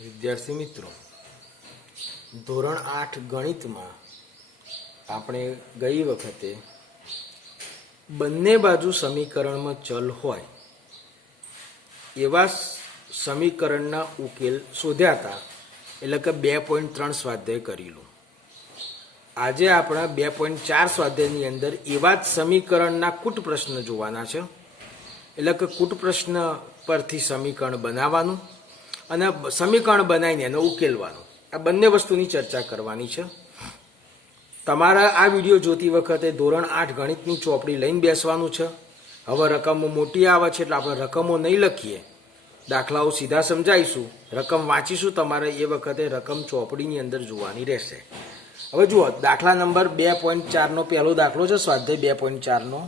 વિદ્યાર્થી મિત્રો, ધોરણ 8 ગણિતમાં આપણે ગઈ વખતે બંને બાજુ સમીકરણમાં ચલ હોય એવા સમીકરણના ઉકેલ શોધ્યા હતા, એટલે કે 2.3 સ્વાધ્યાય કરેલું. આજે આપણા 2.4 સ્વાધ્યાયની અંદર એવા જ સમીકરણના કૂટ પ્રશ્ન જોવાના છે. એટલે કે કૂટ પ્રશ્ન પરથી સમીકરણ બનાવવાનું અને સમીકરણ બનાવીને એને ઉકેલવાનું, આ બંને વસ્તુની ચર્ચા કરવાની છે. તમારા આ વિડીયો જોતી વખતે ધોરણ 8 ગણિતની ચોપડી લઈને બેસવાનું છે. હવે રકમો મોટી આવે છે એટલે આપણે રકમો નહીં લખીએ, દાખલાઓ સીધા સમજાવીશું, રકમ વાંચીશું. તમારે એ વખતે રકમ ચોપડીની અંદર જોવાની રહેશે. હવે જુઓ, દાખલા નંબર 2.4નો પહેલો દાખલો છે, સ્વાધ્યાય 2.4નો.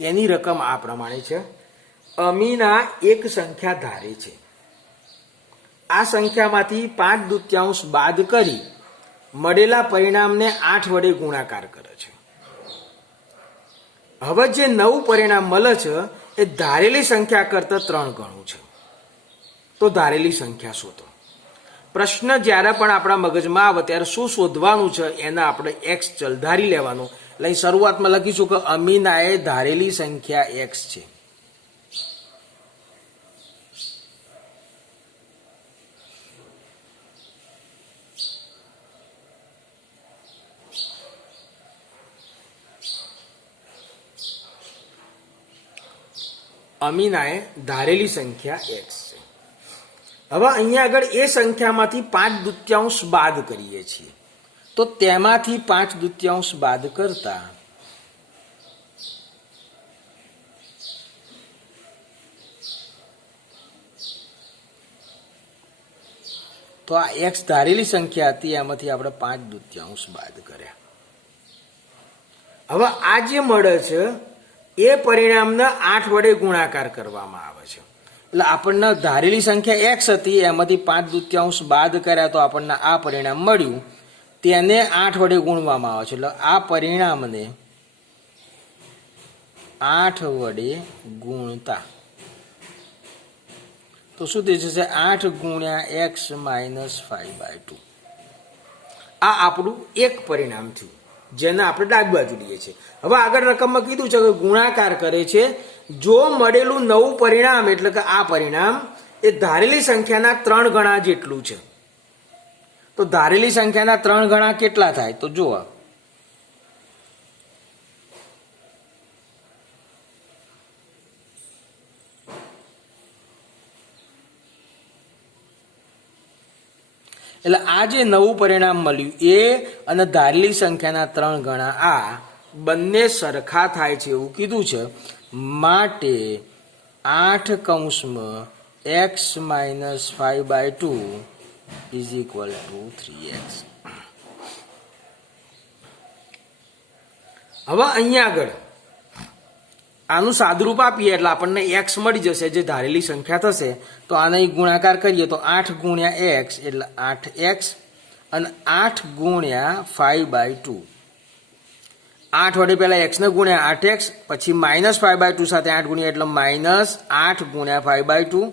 એની રકમ આ પ્રમાણે છે. અમીના એક સંખ્યા ધારે છે, આ સંખ્યામાંથી 5/2 બાદ કરી મળેલા પરિણામને 8 વડે ગુણાકાર કરે છે. હવે જે નવું પરિણામ મળે છે એ ધારેલી સંખ્યા કરતાં 3 ગણું છે. તો ધારેલી સંખ્યા શોધો. પ્રશ્ન જ્યારે પણ આપણા મગજમાં આવે ત્યારે શું શોધવાનું છે, એને આપણે એક્સ ચલ ધારી લેવાનું. એટલે શરૂઆતમાં લખીશું કે અમીનાએ ધારેલી સંખ્યા એક્સ છે. અમીનાએ ધારેલી સંખ્યા એક્સ છે. હવે અહીંયા આગળ એ સંખ્યામાંથી 5/2 બાદ કરીએ છીએ, તો તેમાંથી 5/2 બાદ કરતા તો આ એક્સ ધારેલી સંખ્યા હતી, એમાંથી આપણે 5/2 બાદ કર્યા. હવે આ જે મળે છે એ પરિણામને 8 વડે ગુણાકાર કરવામાં આવે છે. એટલે આપણને ધારેલી સંખ્યા એક્સ હતી, એમાંથી 5/2 બાદ કર્યા તો આપણને આ પરિણામ મળ્યું. તેને 8 વડે ગુણવામાં આવે છે. એટલે આ પરિણામને 8 વડે ગુણતા તો શું થઈ જશે? 8 × x - 5/2. આ આપણું એક પરિણામ થયું, જેને આપણે ડાબી બાજુ લઈએ છીએ. હવે આગળ રકમમાં કીધું છે કે ગુણાકાર કરે છે જો મળેલું નવું પરિણામ, એટલે કે આ પરિણામ એ ધારેલી સંખ્યાના 3 ગણા જેટલું છે. તો ધારેલી સંખ્યાના 3 ગણા કેટલા થાય? તો જુઓ, એટલે આ જે નવું પરિણામ મળ્યું એ અને ધારેલી સંખ્યાના 3 ગણા આ બંને સરખા થાય છે એવું કીધું છે. માટે 8 કૌંસમાં x - 5/2 = 3x. હવે અહીંયા આગળ આનું સાદુરૂપ આપીએ એટલે આપણને x મળી જશે, જે ધારેલી સંખ્યા થશે. તો આને ગુણાકાર કરીએ તો 8 × x એટલે 8x અને 8 × 5/2. 8 વડે પહેલા x ને ગુણ્યા 8x, પછી -5/2 સાથે 8 ગુણ્યા એટલે -8 × 5/2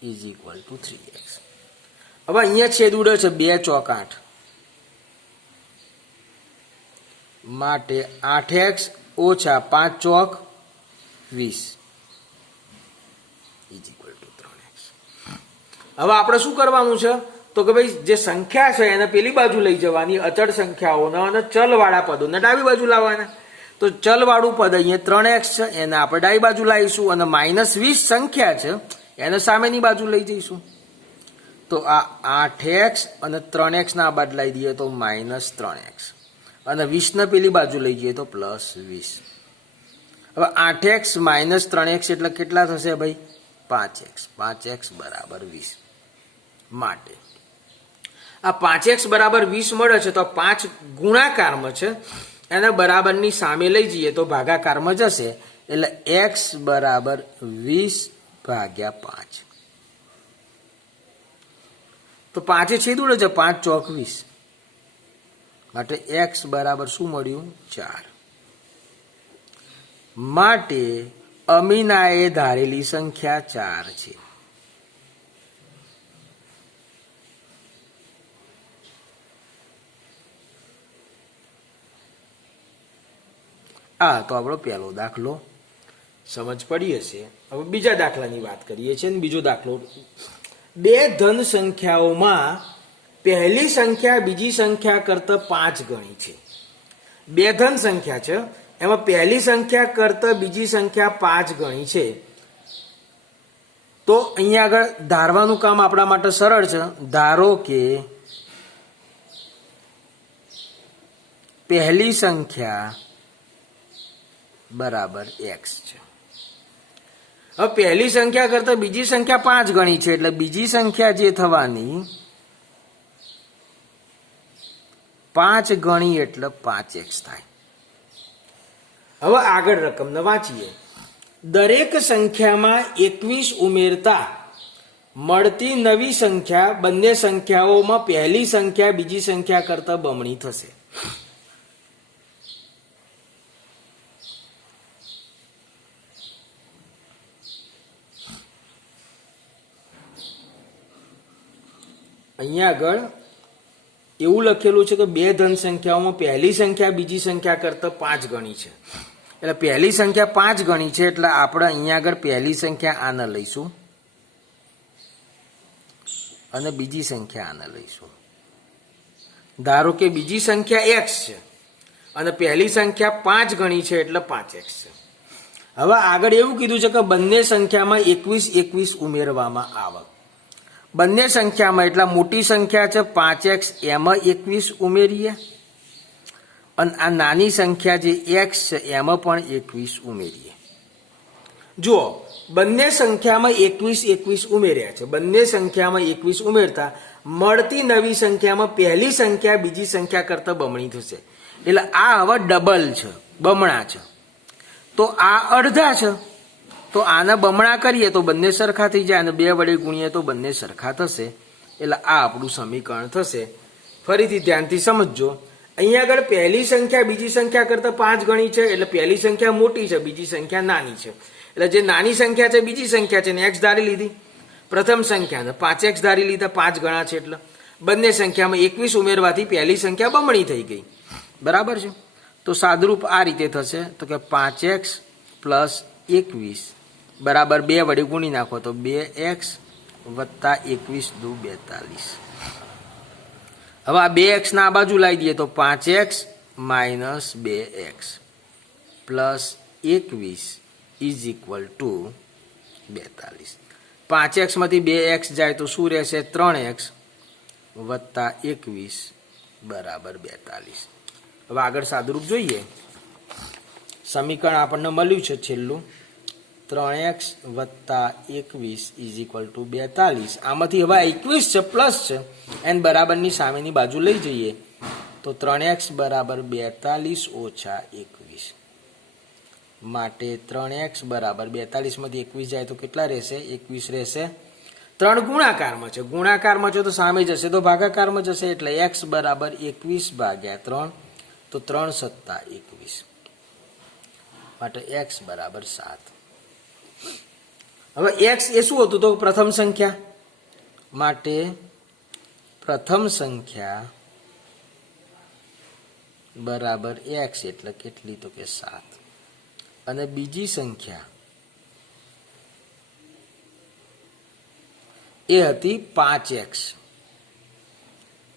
= 3x. હવે અહીંયા છેદ ઉડે છે, 2 ચોક 8, માટે 8x - 5 ચોક 20 = 3x. હવે આપણે શું કરવાનું છે? તો કે ભાઈ જે સંખ્યા છે એને પેલી બાજુ લઈ જવાની, અચળ સંખ્યાઓને અને ચલવાળા પદોને ડાબી બાજુ લાવવાના. તો ચલવાળું પદ અહીંયા 3x છે, એને આપણે ડાબી બાજુ લાવીશું, અને -20 સંખ્યા છે એને સામેની બાજુ લઈ જઈશું. તો આ 8x અને 3x ના બદલાઈ દઈએ તો -3x, અને 20 ને પેલી બાજુ લઈ જઈએ તો +20. હવે 8x - 3x એટલે કેટલા થશે ભાઈ? 5x. 5x = 20. માટે આ 5x = 20 મળે છે તો 5 ગુણાકારમાં છે, એને બરાબરની સામે લઈ જઈએ તો ભાગાકારમાં જશે. એટલે x = 20/5. તો 5 છેદ ઉડે છે, 5 ચોક 20, માટે x બરાબર શું મળ્યું? 4. માટે અમીનાએ ધારેલી સંખ્યા 4 છે. આ તો આપણો પહેલો દાખલો સમજ પડી હશે. હવે બીજા દાખલાની વાત કરીએ છીએ. બીજો દાખલો, બે ધન સંખ્યાઓમાં પહેલી સંખ્યા બીજી સંખ્યા કરતા 5 ગણી છે. બે ધન સંખ્યા છે, એમાં પહેલી સંખ્યા કરતા બીજી સંખ્યા 5 ગણી છે. તો અહીંયા આગળ ધારવાનું કામ આપણા માટે સરળ છે. ધારો કે પહેલી સંખ્યા બરાબર x છે. હવે પહેલી સંખ્યા કરતા બીજી સંખ્યા 5 ગણી છે, એટલે બીજી સંખ્યા જે થવાની 5 ગણી એટલે 5x થાય. હવે આગળ રકમને વાંચીએ. દરેક સંખ્યામાં 21 ઉમેરતા મળતી નવી સંખ્યા બંને સંખ્યાઓમાં પહેલી સંખ્યા બીજી સંખ્યા કરતા બમણી થશે. અહીંયા આગળ એવું લખેલું છે કે બે ધન સંખ્યાઓમાં પહેલી સંખ્યા બીજી સંખ્યા કરતા 5 ગણી છે. એટલે પહેલી સંખ્યા 5 ગણી છે, એટલે આપણે અહીંયા આગળ પહેલી સંખ્યા આને લઈશું અને બીજી સંખ્યા આને લઈશું. ધારો કે બીજી સંખ્યા x છે અને પહેલી સંખ્યા 5 ગણી છે, એટલે 5x છે. હવે આગળ એવું કીધું છે કે બંને સંખ્યામાં 21 ઉમેરવામાં આવે. બંને સંખ્યામાં એટલા મોટી સંખ્યા છે 5x, એમાં 21 ઉમેરીએ, અને આ નાની સંખ્યા જે x છે એમાં પણ 21 ઉમેરીએ. જુઓ, બંને સંખ્યામાં 21 ઉમેર્યા છે. બંને સંખ્યામાં 21 ઉમેરતા મળતી નવી સંખ્યામાં પહેલી સંખ્યા બીજી સંખ્યા કરતા બમણી થશે. એટલે આ હવે ડબલ છે, બમણા છે. તો આ અડધા છે, તો આને બમણા કરીએ તો બંને સરખા થઈ જાય, અને 2 વડે ગુણીએ તો બંને સરખા થશે. એટલે આ આપણું સમીકરણ થશે. ફરીથી ધ્યાનથી સમજજો. અહીંયા આગળ પહેલી સંખ્યા બીજી સંખ્યા કરતા 5 ગણી છે, એટલે પહેલી સંખ્યા મોટી છે, બીજી સંખ્યા નાની છે. એટલે જે નાની સંખ્યા છે બીજી સંખ્યા છે ને x ધારી લીધી, પ્રથમ સંખ્યાને 5x ધારી લીધા, 5 ગણા છે. એટલે બંને સંખ્યામાં 21 ઉમેરવાથી પહેલી સંખ્યા બમણી થઈ ગઈ. બરાબર છે. તો સાદુરૂપ આ રીતે થશે, તો કે 5x પ્લસ 21 બરાબર 2 વડે ગુણી નાખો તો 2x વત્તા 21 દુ 42. હવે આ 2x ના આ બાજુ લાવી દઈએ તો 5x minus 2x plus 21 is equal to 42. 5x માંથી 2x જાય તો શું રહેશે? 3x વત્તા 21 બરાબર 42. હવે આગળ સાદુરૂપ જોઈએ. સમીકરણ આપણને મળ્યું છે છેલ્લું 3x વત્તા 21 ઇઝ ઇક્વલ ટુ 42. આમાંથી હવે 21 છે, પ્લસ છે, એન બરાબરની સામેની બાજુ લઈ જઈએ તો 3x બરાબર 42 ઓછા 21. માટે 3x બરાબર 42 માંથી 21 જાય તો કેટલા રહેશે? 21 રહેશે. 3 ગુણાકારમાં છે, ગુણાકારમાં છે તો સામે જશે તો ભાગાકારમાં જશે, એટલે x બરાબર 21 ભાગ્યા 3, તો 3 સત્તા 21, માટે x બરાબર 7. હવે x એ શું હતું? તો પ્રથમ સંખ્યા, માટે પ્રથમ સંખ્યા બરાબર x એટલે કેટલી? તો કે 7. અને બીજી સંખ્યા એ હતી 5x,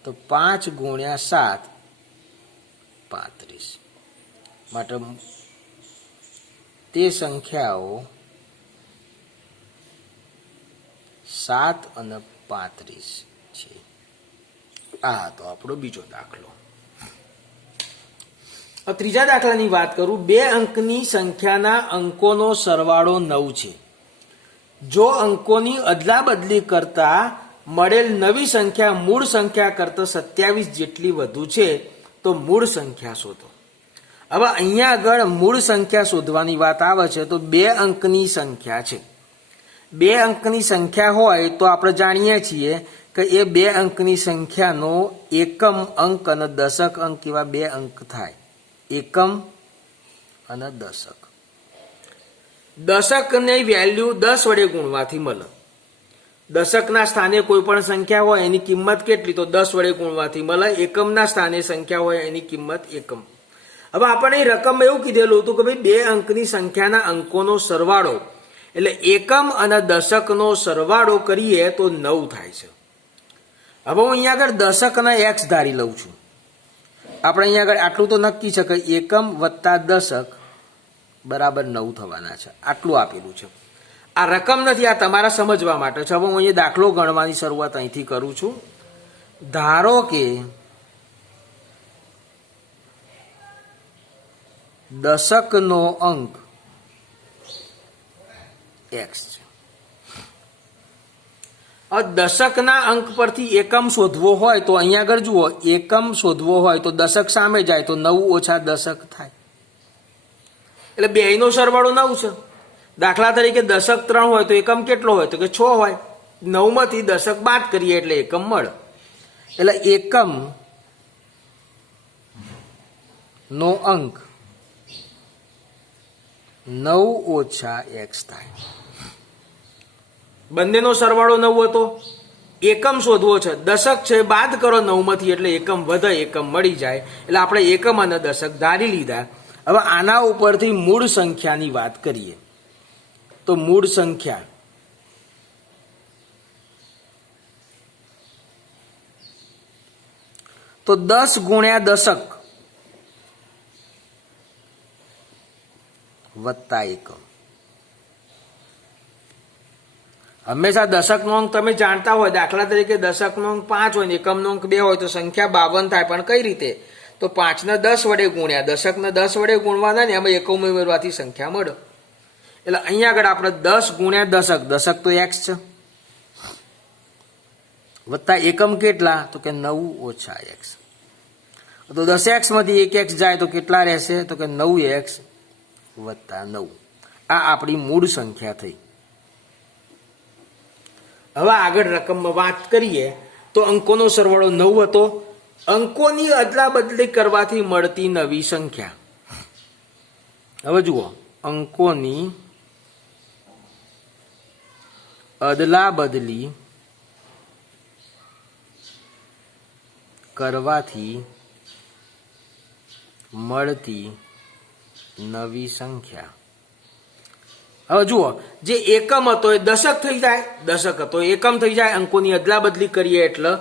તો 5 ગુણ્યા 7 35, માટે તે સંખ્યાઓ 7 અને 35 છે. આ તો આપણો બીજો દાખલો. ત્રીજા દાખલાની વાત કરું. 2 અંકની સંખ્યાના અંકોનો સરવાળો 9 છે. જો અંકોની અદલાબદલી કરતા મળેલ નવી સંખ્યા મૂળ સંખ્યા કરતા 27 જેટલી વધુ છે તો મૂળ સંખ્યા શોધો. હવે અહીંયા આગળ મૂળ સંખ્યા શોધવાની વાત આવે છે તો 2 અંકની સંખ્યા છે. 2 અંકની સંખ્યા હોય તો આપણે જાણીએ છીએ કે એ 2 અંકની સંખ્યાનો એકમ અંક અને દશક અંક એવા 2 અંક થાય. એકમ અને દશક. દશકની વેલ્યુ 10 વડે ગુણવાથી મળે. દશકના સ્થાને કોઈ પણ સંખ્યા હોય એની કિંમત કેટલી? તો 10 વડે ગુણવાથી મળે. એકમના સ્થાને સંખ્યા હોય એની કિંમત એકમ. હવે આપણે રકમ એવું કીધેલું હતું કે ભાઈ 2 અંકની સંખ્યાના અંકોનો સરવાળો એટલે એકમ અને દશકનો સરવાળો કરીએ તો 9 થાય છે. હવે હું અહીંયા આગળ દશકના x ધારી લઉં છું. આપણે અહીંયા આગળ આટલું તો નક્કી છે કે એકમ વત્તા દશક બરાબર 9 થવાના છે. આટલું આપેલું છે. આ રકમ નથી, આ તમારા સમજવા માટે છે. હવે હું અહીંયા દાખલો ગણવાની શરૂઆત અહીંથી કરું છું. ધારો કે દશકનો અંક x છે. દશકના અંક પરથી એકમ શોધવો હોય તો અહીંયા આગળ જુઓ, એકમ શોધવો હોય તો દશક સામે જાય તો 9 ઓછા દશક થાય એટલે બેયનો સરવાળો 9 છે. દાખલા તરીકે દશક 3 હોય તો એકમ કેટલો હોય? તો કે 6 હોય. 9 માંથી દશક બાદ કરીએ એટલે એકમ મળે. એટલે એકમ નો અંક 9 ઓછા x થાય. બંનેનો સરવાળો 9 હતો. એકમ શોધવો છે, દશક છે બાદ કરો 9 માંથી એટલે એકમ વધે, એકમ મળી જાય. એટલે આપણે એકમ અને દશક ધારી લીધા. હવે આના ઉપરથી મૂળ સંખ્યાની વાત કરીએ તો મૂળ સંખ્યા તો 10 ગુણ્યા દશક વત્તા એકમ. હંમેશા દશકનો અંક તમે જાણતા હોય, દાખલા તરીકે દશકનો અંક 5 હોય ને એકમનો અંક 2 હોય તો સંખ્યા 52 થાય. પણ કઈ રીતે? તો 5 ને 10 વડે ગુણ્યા, દશકને 10 વડે ગુણવાના ને એમાં એકમ ઉમેરવાથી સંખ્યા મળે. એટલે અહીંયા આગળ આપણે 10 ગુણ્યા દશક, દશક તો x છે, વત્તા એકમ કેટલા? તો કે 9 ઓછા x. તો 10x માંથી 1x જાય તો કેટલા રહેશે? તો કે 9x વત્તા 9. આ આપણી મૂળ સંખ્યા થઈ. હવે આગળ રકમમાં વાત કરીએ તો અંકોનો સરવાળો 9 હતો. અંકોની અદલા બદલી કરવાથી મળતી નવી સંખ્યા. હવે જુઓ, અંકોની અદલા બદલી કરવાથી મળતી નવી સંખ્યા. હવે જુઓ, જે એકમ હતો એ દશક થઈ જાય, દશક હતો એકમ થઈ જાય. અંકોની અદલા બદલી કરીએ એટલે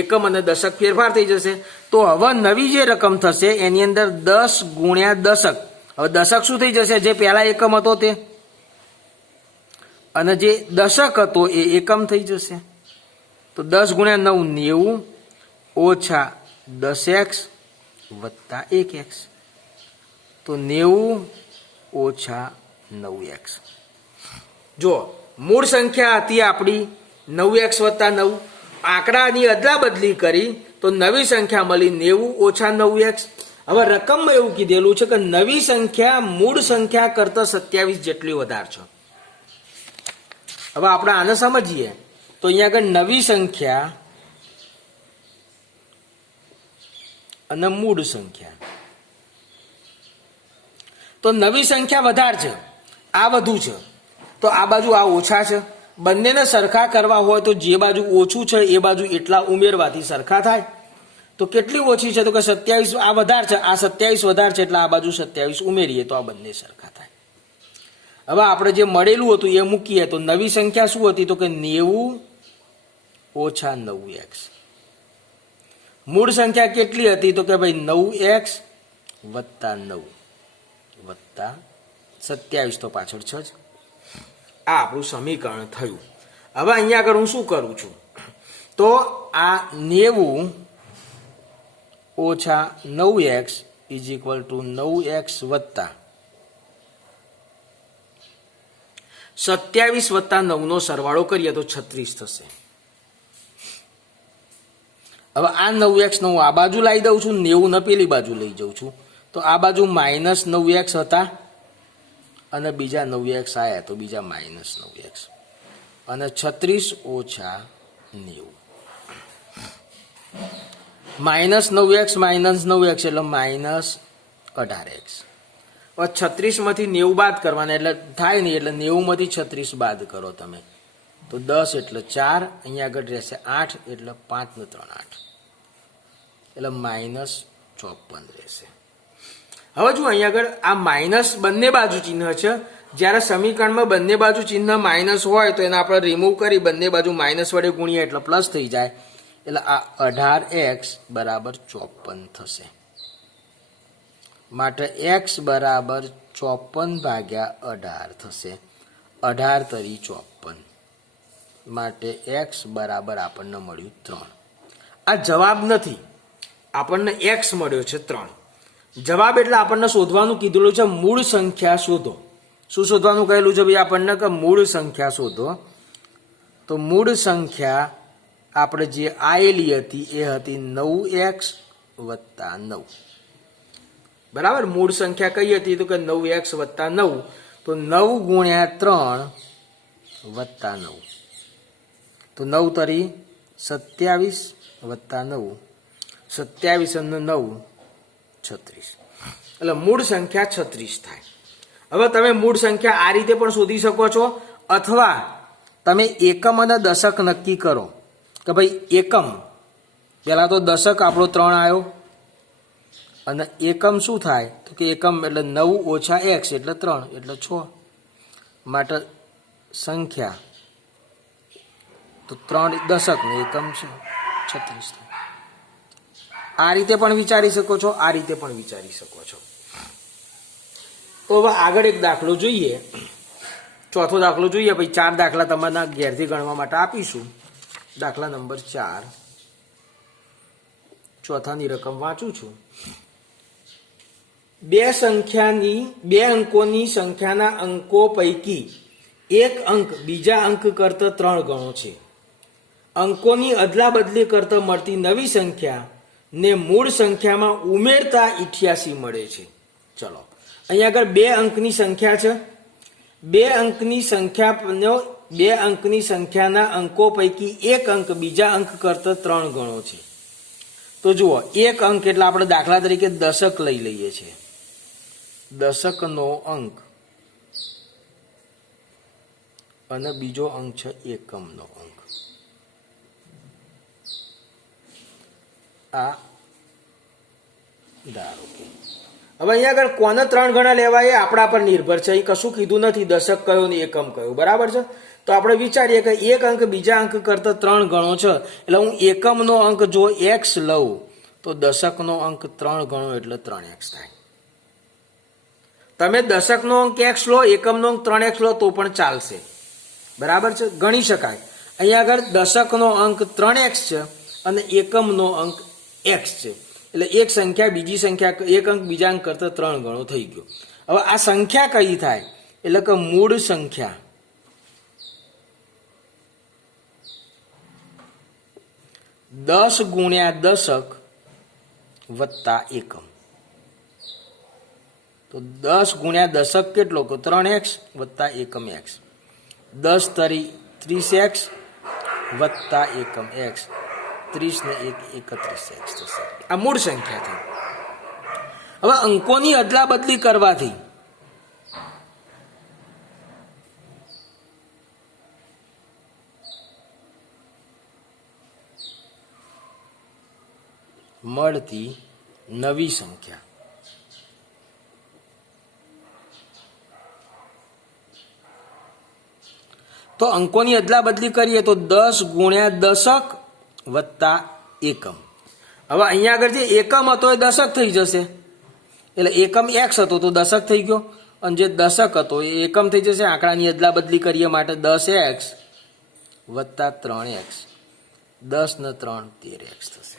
એકમ અને દશક ફેરફાર થઈ જશે. તો હવે નવી જે રકમ થશે એની અંદર 10 ગુણ્યા દશક. હવે દશક શું થઈ જશે? જે પહેલા એકમ હતો તે, અને જે દશક હતો એ એકમ થઈ જશે. તો 10 ગુણ્યા 9 90 ઓછા 10x વત્તા 1x. તો 90 ઓછા 9x. જો મૂળ સંખ્યા હતી આપણી 9x વત્તા 9, આંકડાની અદલા બદલી કરી તો નવી સંખ્યા મળી 90 ઓછા 9x. હવે રકમમાં એવું કીધેલું છે કે નવી સંખ્યા મૂળ સંખ્યા કરતા 27 જેટલી વધારે છે. હવે આપણે આને સમજીએ તો અહીંયા આગળ નવી સંખ્યા અને મૂળ સંખ્યા. તો નવી સંખ્યા વધારે છે, આ વધુ છે, તો આ બાજુ આ ઓછા છે. બંનેને સરખા કરવા હોય તો જે બાજુ ઓછું છે એ બાજુ એટલા ઉમેરવાથી સરખા થાય. તો કેટલી ઓછી છે? તો કે 27. આ વધારે છે, આ 27 વધારે છે એટલે આ બાજુ 27 ઉમેરીએ તો આ બંને સરખા થાય. હવે આપણે જે મળેલું હતું એ મૂકીએ તો નવી સંખ્યા શું હતી? તો કે 90 ઓછા 9x. મૂળ સંખ્યા કેટલી હતી? તો કે ભાઈ 9x વત્તા 9 વત્તા 27, તો પાછળ 6 જ. આ આપણું સમીકરણ થયું. હવે અહીંયા આગળ હું શું કરું છું? તો આ 90 ઓછા 9x is equal to 9x વત્તા 27 વત્તા 9 નો સરવાળો કરીએ તો 36 થશે. હવે આ 9x નો હું આ બાજુ લાવી દઉં છું, 90 ને પેલી બાજુ લઈ જાઉં છું. તો આ બાજુ -9x હતા અને બીજા 9x આવ્યા તો બીજા -9x, અને 36 ઓછા 90. -9x એટલે -18x. હવે 36માંથી 90 બાદ કરવાના એટલે થાય નહીં, એટલે 90માંથી 36 બાદ કરો તમે તો 10 એટલે 4, અહીંયા આગળ રહેશે 8 એટલે 5 ને 3 8 એટલે -54 રહેશે. હવે જો અહીંયા આગળ આ માઇનસ બંને બાજુ ચિહ્ન છે. જ્યારે સમીકરણમાં બંને બાજુ ચિહ્ન માઇનસ હોય તો એને આપણે રિમૂવ કરી બંને બાજુ માઇનસ વડે ગુણીએ એટલે પ્લસ થઈ જાય, એટલે આ 18x બરાબર 54 થશે. માટે x બરાબર 54 ભાગ્યા 18 થશે. 18 તરી 54 માટે x બરાબર આપણને મળ્યું 3. આ જવાબ નથી, આપણને x મળ્યો છે 3. જવાબ એટલે આપણને શોધવાનું કીધેલું છે મૂળ સંખ્યા શોધો. શું શોધવાનું કહેલું છે ભાઈ આપણને? કે મૂળ સંખ્યા શોધો. તો મૂળ સંખ્યા આપણે જે આવેલી હતી એ હતી 9x વત્તા 9. બરાબર. મૂળ સંખ્યા કઈ હતી? તો કે 9x વત્તા 9. તો 9 ગુણ્યા 3 વત્તા 9 તો 9 તરી 27 વત્તા 9 27 અને 9 36. એટલે મૂળ સંખ્યા 36 થાય. હવે તમે મૂળ સંખ્યા આ રીતે પણ શોધી શકો છો, અથવા તમે એકમ અને દશક નક્કી કરો કે ભાઈ એકમ પહેલા તો દશક આપણો 3 આવ્યો અને એકમ શું થાય? તો કે એકમ એટલે 9 ઓછા x એટલે 3 એટલે 6. માટે સંખ્યા તો 3 દશક ને એકમ છે 36 થાય. આ રીતે પણ વિચારી શકો છો, આ રીતે પણ વિચારી શકો છો. તો હવે આગળ એક દાખલો જોઈએ, ચોથો દાખલો જોઈએ. ભાઈ 4 દાખલા તમારા ઘેરથી ગણવા માટે આપીશું. દાખલા નંબર 4, ચોથાની રકમ વાંચું છું. બે અંકોની સંખ્યાના અંકો પૈકી એક અંક બીજા અંક કરતા 3 ગણો છે. અંકોની અદલા બદલી કરતા મળતી નવી સંખ્યા ને મૂળ સંખ્યામાં ઉમેરતા 88 મળે છે. ચલો, અહીંયા આગળ 2 અંકની સંખ્યા છે. 2 અંકની સંખ્યાના અંકો પૈકી એક અંક બીજા અંક કરતા 3 ગણો છે. તો જુઓ, એક અંક એટલે આપણે દાખલા તરીકે દશક લઈ લઈએ છીએ. દશકનો અંક અને બીજો અંક છે એકમનો અંક. આ ધારો કે હવે અહીંયા આગળ કોને 3 ગણા લેવા એ આપણા પર નિર્ભર છે. અહીં કશું કીધું નથી દશક કયો ને એકમ કયો. બરાબર છે. તો આપણે વિચારીએ કે એક અંક બીજા અંક કરતા 3 ગણો છે, એટલે હું એકમનો અંક જો x લઉં તો દશકનો અંક 3 ગણો એટલે 3x થાય. તમે દશકનો અંક x લો, એકમનો અંક 3x લો તો પણ ચાલશે. બરાબર છે, ગણી શકાય. અહીંયા આગળ દશકનો અંક 3x છે અને એકમનો અંક x છે, એટલે એક સંખ્યા બીજી સંખ્યા, એક અંક બીજા અંક કરતા 3 ગણો થઈ ગયો. હવે આ સંખ્યા કઈ થાય? એટલે કે મૂળ સંખ્યા 10 ગુણ્યા દશક વત્તા એકમ. તો 10 ગુણ્યા દશક કેટલો? 3x વત્તા એકમ x. 10 તરી 30x વત્તા એકમ x. 30 ને 1 31x થશે. આ મૂળ સંખ્યા થઈ. હવે અંકોની અદલા બદલી કરવાથી મળતી નવી સંખ્યા. તો અંકોની અદલા બદલી કરીએ તો 10 ગુણ્યા દશક વત્તા એકમ. હવે અહીંયા આગળ જે એકમ હતો એ દશક થઈ જશે, એટલે એકમ x હતો તો દશક થઈ ગયો, અને જે દશક હતો એ એકમ થઈ જશે. આંકડાની અદલા બદલી કરીએ માટે 10x વત્તા 3x. 10 ને 3 13x થશે.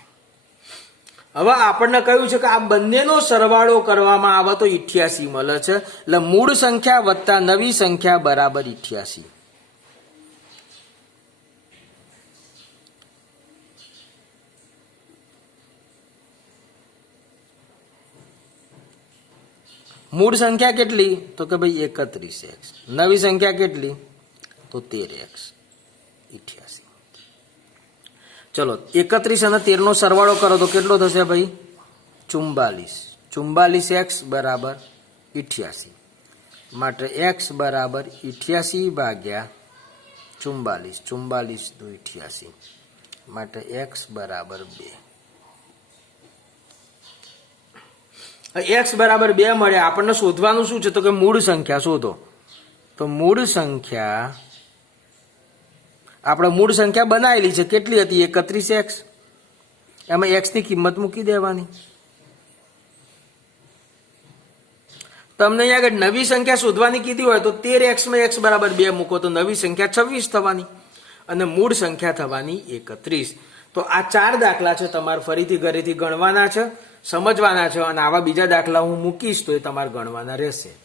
હવે આપણને કહ્યું છે કે આ બંનેનો સરવાળો કરવામાં આવે તો 88 મળે છે, એટલે મૂળ સંખ્યા વત્તા નવી સંખ્યા બરાબર 88. મૂળ સંખ્યા કેટલી? તો કે ભાઈ 31x. નવી સંખ્યા કેટલી? તો 13x. 88. ચલો, 31 અને 13 નો સરવાળો કરો તો કેટલો થશે ભાઈ? 44. 44x બરાબર 88 માટે x બરાબર 88 ભાગ્યા 44, 44 દુ 88 માટે x બરાબર 2. x બરાબર 2 મળે. આપણને શોધવાનું શું છે? તો કે મૂળ સંખ્યા શોધો. તો મૂળ સંખ્યા આપણે મૂળ સંખ્યા બનાવેલી છે. કેટલી હતી? 31x. એમાં x ની કિંમત મૂકી દેવાની. તમને અહીંયા આગળ નવી સંખ્યા શોધવાની કીધી હોય તો 13x માં x બરાબર 2 મૂકો તો નવી સંખ્યા 26 થવાની અને મૂળ સંખ્યા થવાની 31. તો આ 4 દાખલા છે, તમારે ફરીથી ઘરેથી ગણવાના છે, સમજવાના છે અને આવા બીજા દાખલા હું મૂકીશ તો એ તમારે ગણવાના રહેશે.